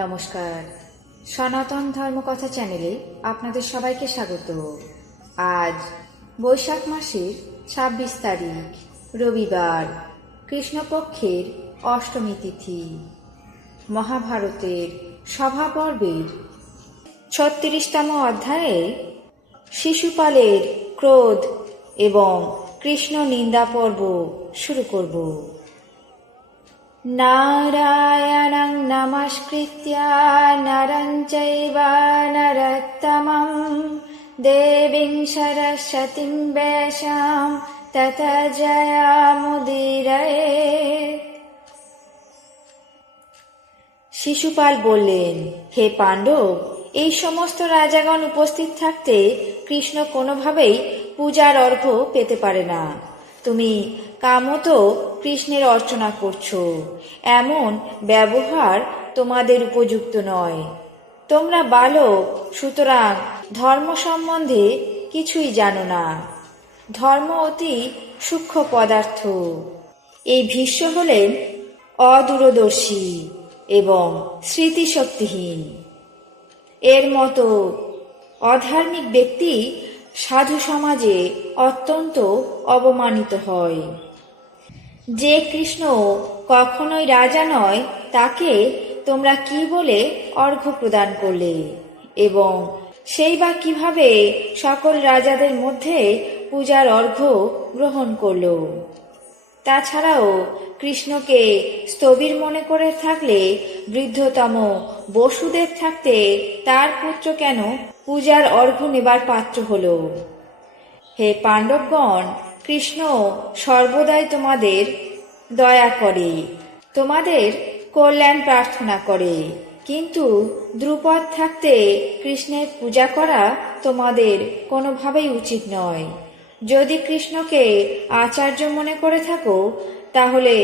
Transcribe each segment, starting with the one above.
নমস্কার, সনাতন ধর্মকথা চ্যানেলে আপনাদের সবাইকে স্বাগত। আজ বৈশাখ মাসের ২৬ তারিখ রবিবার, কৃষ্ণপক্ষের অষ্টমী তিথি। মহাভারতের সভাপর্বের ৩৬তম অধ্যায়ে শিশুপালের ক্রোধ এবং কৃষ্ণ নিন্দা পর্ব শুরু করব। নারায়ণং নমস্কৃত্য নরং চৈব নরোত্তমং দেবীং সরস্বতীং ব্যাসাং ততো জয়মুদীরয়েৎ। শিশুপাল বললেন, হে পাণ্ডব, এই সমস্ত রাজাগণ উপস্থিত থাকতে কৃষ্ণ কোনোভাবেই পূজার অর্ঘ্য পেতে পারে না। তুমি কামত কৃষ্ণের অর্চনা করছো, এমন ব্যবহার তোমাদের উপযুক্ত নয়। তোমরা বালক, সুতরাং ধর্ম সম্বন্ধে কিছুই জানো না। ধর্ম অতি সূক্ষ্ম পদার্থ। এই ভীষ্ম হলেন অদূরদর্শী এবং স্মৃতিশক্তিহীন। এর মতো অধার্মিক ব্যক্তি সাধু সমাজে অত্যন্ত অবমানিত হয়। যে কৃষ্ণ কখনোই রাজা নয়, তাকে তোমরা কি বলে অর্ঘ্য প্রদান করলে, এবং সেই বা কিভাবে সকল রাজাদের মধ্যে পূজার অর্ঘ্য গ্রহণ করল? তাছাড়াও কৃষ্ণকে স্থবির মনে করে থাকলে বৃদ্ধতম বসুদেব থাকতে তার পুত্র কেন পূজার অর্ঘ্য নেবার পাত্র হল? হে পাণ্ডবগণ, কৃষ্ণ সর্বদাই তোমাদের দয়া করে, তোমাদের কল্যাণ প্রার্থনা করে, কিন্তু দ্রুপদ থাকতে কৃষ্ণের পূজা করা তোমাদের কোনোভাবেই উচিত নয়। যদি কৃষ্ণকে আচার্য মনে করে থাকো, তাহলে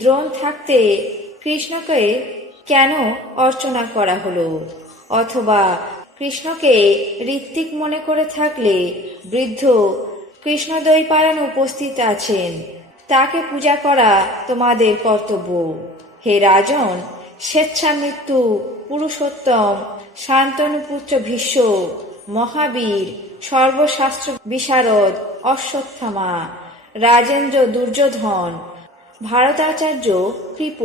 দ্রোণ থাকতে কৃষ্ণকে কেন অর্চনা করা হলো? অথবা কৃষ্ণকে ঋত্বিক মনে করে থাকলে বৃদ্ধ কৃষ্ণদ্বৈপায়ন উপস্থিত আছেন, তাকে পূজা করা তোমাদের কর্তব্য। হে রাজন, স্বেচ্ছামৃত্যু পুরুষোত্তম শান্তনুপুত্র ভীষ্ম, মহাবীর, সর্বশাস্ত্র বিশারদ অশ্বত্থামা, রাজেন্দ্র দুর্যোধন, ভারতাচার্য কৃপ,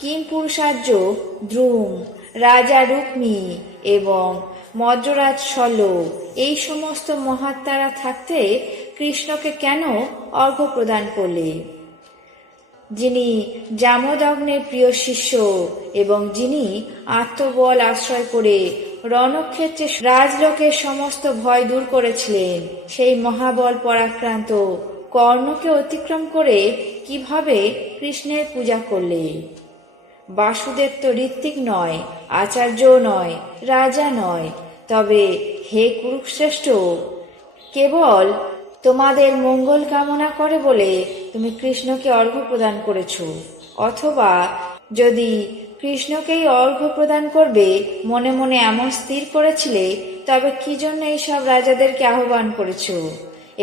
কিংপুরুষার্য দ্রুম, রাজা রুক্মী এবং মদ্ররাজ শল্য, এই সমস্ত মহাত্মারা থাকতে কৃষ্ণকে কেন অর্ঘ্য প্রদান করলে? যিনি জামদগ্নের প্রিয় শিষ্য এবং যিনি আত্মবল আশ্রয় করে রণক্ষেত্রে রাজলোকের সমস্ত ভয় দূর করেছিলেন, সেই মহাবল পরাক্রান্ত কর্ণকে অতিক্রম করে কিভাবে কৃষ্ণের পূজা করলে? বাসুদেব তো ঋত্বিক নয়, আচার্যও নয়, রাজা নয়। তবে হে কুরুশ্রেষ্ঠ, কেবল তোমাদের মঙ্গল কামনা করে বলে তুমি কৃষ্ণকে অর্ঘ্য প্রদান করেছ। অথবা যদি কৃষ্ণকেই অর্ঘ্য প্রদান করবে মনে মনে এমন স্থির করেছিলে, তবে কি জন্য এইসব রাজাদেরকে আহ্বান করেছ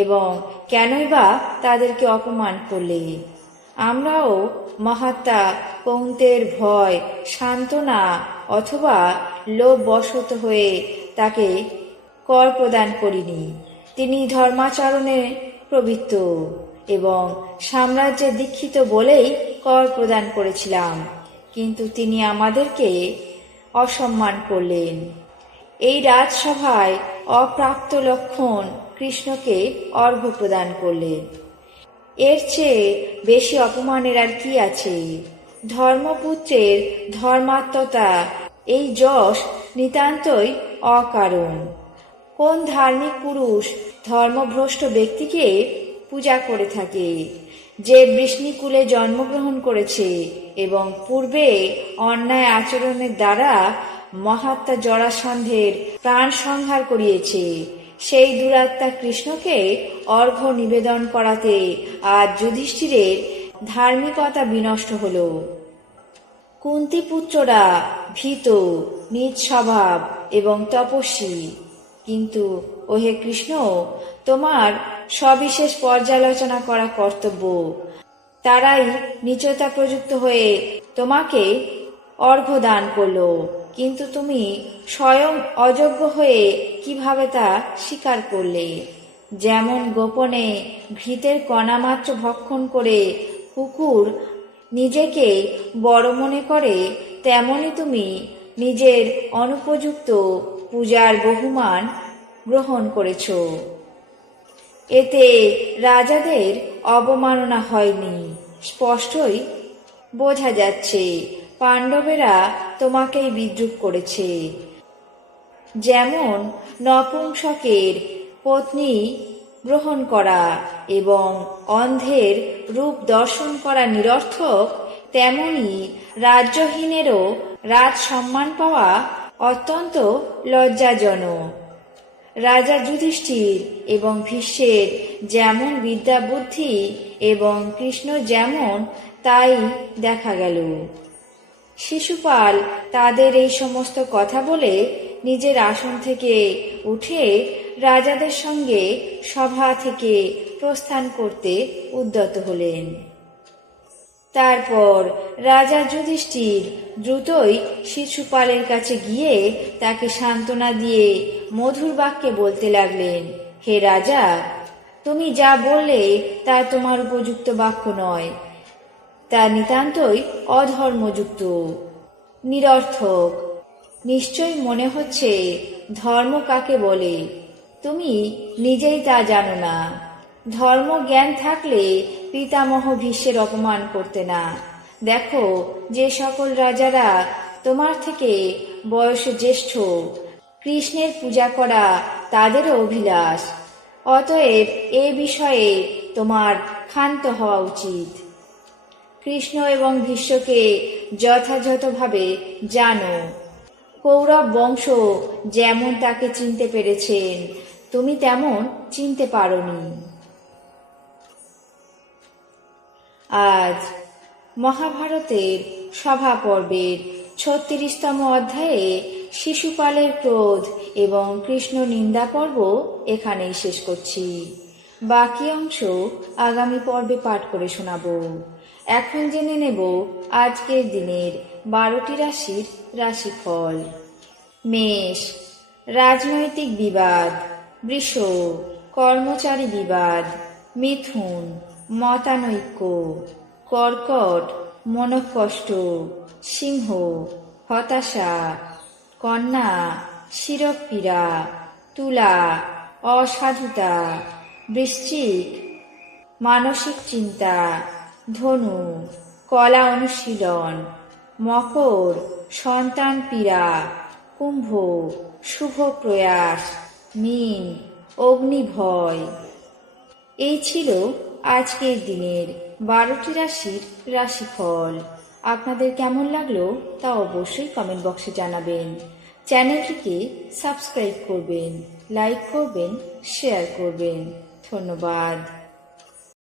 এবং কেনই বা তাদেরকে অপমান করলে? আমরাও মহাত্মা কৌন্তের ভয়, সান্ত্বনা অথবা লোভ বশত হয়ে তাকে কর প্রদান করিনি। তিনি ধর্মাচরণে প্রবৃত্ত এবং সাম্রাজ্যে দীক্ষিত বলেই কর প্রদান করেছিলাম, কিন্তু তিনি আমাদেরকে অসম্মান করলেন। এই রাজসভায় অপ্রাপ্ত লক্ষণ কৃষ্ণকে অর্ঘ্য প্রদান করলেন। এর চেয়ে বেশি অপমানের আর কি আছে? ধর্মপুত্রের ধর্মাত্মতা, এই যশ নিতান্তই অকারণ। কোন ধার্মিক পুরুষ ধর্মভ্রষ্ট ব্যক্তিকে পূজা করে থাকে, যে বৃষ্ণিকুলে জন্মগ্রহণ করেছে এবং পূর্বে অন্যায় আচরণের দ্বারা মহাত্মা জরাসন্ধের প্রাণ সংহার করিয়েছে? সেই দুরাত্মা কৃষ্ণকে অর্ঘ্য নিবেদন করাতে আজ যুধিষ্ঠিরের ধার্মিকতা বিনষ্ট হল। কুন্তিপুত্ররা ভীত, নিজ স্বভাব এবং তপস্বী, কিন্তু ওহে কৃষ্ণ, তোমার সবিশেষ পর্যালোচনা করা কর্তব্য। তারাই নিচতা প্রযুক্ত হয়ে তোমাকে অর্ঘ্য দান করলো, কিন্তু তুমি স্বয়ং অযোগ্য হয়ে কিভাবে তা স্বীকার করলে? যেমন গোপনে ঘৃতের কণামাত্র ভক্ষণ করে কুকুর নিজেকে বড় মনে করে, তেমনি তুমি নিজের অনুপযুক্ত পূজার বহুমান গ্রহণ করেছ। এতে রাজাদের অবমাননা হয়নি, স্পষ্টই বোঝা যাচ্ছে পাণ্ডবেরা তোমাকেই বিদ্রূপ করেছে। যেমন নপুংসকের পত্নী গ্রহণ করা এবং অন্ধের রূপ দর্শন করা নিরর্থক, তেমনি রাজ্যহীনেরও রাজ সম্মান পাওয়া অত্যন্ত লজ্জাজনক। রাজা যুধিষ্ঠির এবং ভীষ্মের যেমন বিদ্যা বুদ্ধি এবং কৃষ্ণ যেমন, তাই দেখা গেল। শিশুপাল তাদের এই সমস্ত কথা বলে নিজের আসন থেকে উঠে রাজাদের সঙ্গে সভা থেকে প্রস্থান করতে উদ্যত হলেন। তারপর রাজা যুধিষ্ঠির দ্রুতই শিশুপালের কাছে গিয়ে তাকে সান্ত্বনা দিয়ে মধুর বাক্যে বলতে লাগলেন, হে রাজা, তুমি যা বললে তা তোমার উপযুক্ত বাক্য নয়, তা নিতান্তই অধর্মযুক্ত, নিরর্থক। নিশ্চয় মনে হচ্ছে ধর্ম কাকে বলে তুমি নিজেই তা জানো না। ধর্ম জ্ঞান থাকলে পিতামহ ভীষ্মের অপমান করতে না। দেখো, যে সকল রাজারা তোমার থেকে বয়সে জ্যেষ্ঠ, কৃষ্ণের পূজা করা তাদেরও অভিলাষ। অতএব এ বিষয়ে তোমার ক্ষান্ত হওয়া উচিত। কৃষ্ণ এবং ভীষ্মকে যথাযথভাবে জানো। কৌরব বংশ যেমন তাকে চিনতে পেরেছেন, তুমি তেমন চিনতে পারোনি। আজ মহাভারতের সভা পর্বের ৩৬তম অধ্যায়ে শিশুপালের ক্রোধ এবং কৃষ্ণ নিন্দা পর্ব এখানেই শেষ করছি। বাকি অংশ আগামী পর্বে পাঠ করে শোনাব। এখন জেনে নেব আজকের দিনের 12টি রাশির রাশিফল। মেষ, রাজনৈতিক বিবাদ। বৃষ, কর্মচারী বিবাদ। মিথুন, মতানৈক্য। কর্কট, মনঃকষ্ট। সিংহ, হতাশা। কন্যা, শিরপীড়া। তুলা, অসাধুতা। বৃশ্চিক, মানসিক চিন্তা। ধনু, কলা অনুশীলন। মকর, সন্তান পীড়া। কুম্ভ, শুভ প্রয়াস। মীন, অগ্নিভয়। এই ছিল আজকের দিনের 12টি রাশির রাশিফল। আপনাদের কেমন লাগলো তা অবশ্যই কমেন্ট বক্সে জানাবেন। চ্যানেলটিকে সাবস্ক্রাইব করবেন, লাইক করবেন, শেয়ার করবেন। ধন্যবাদ।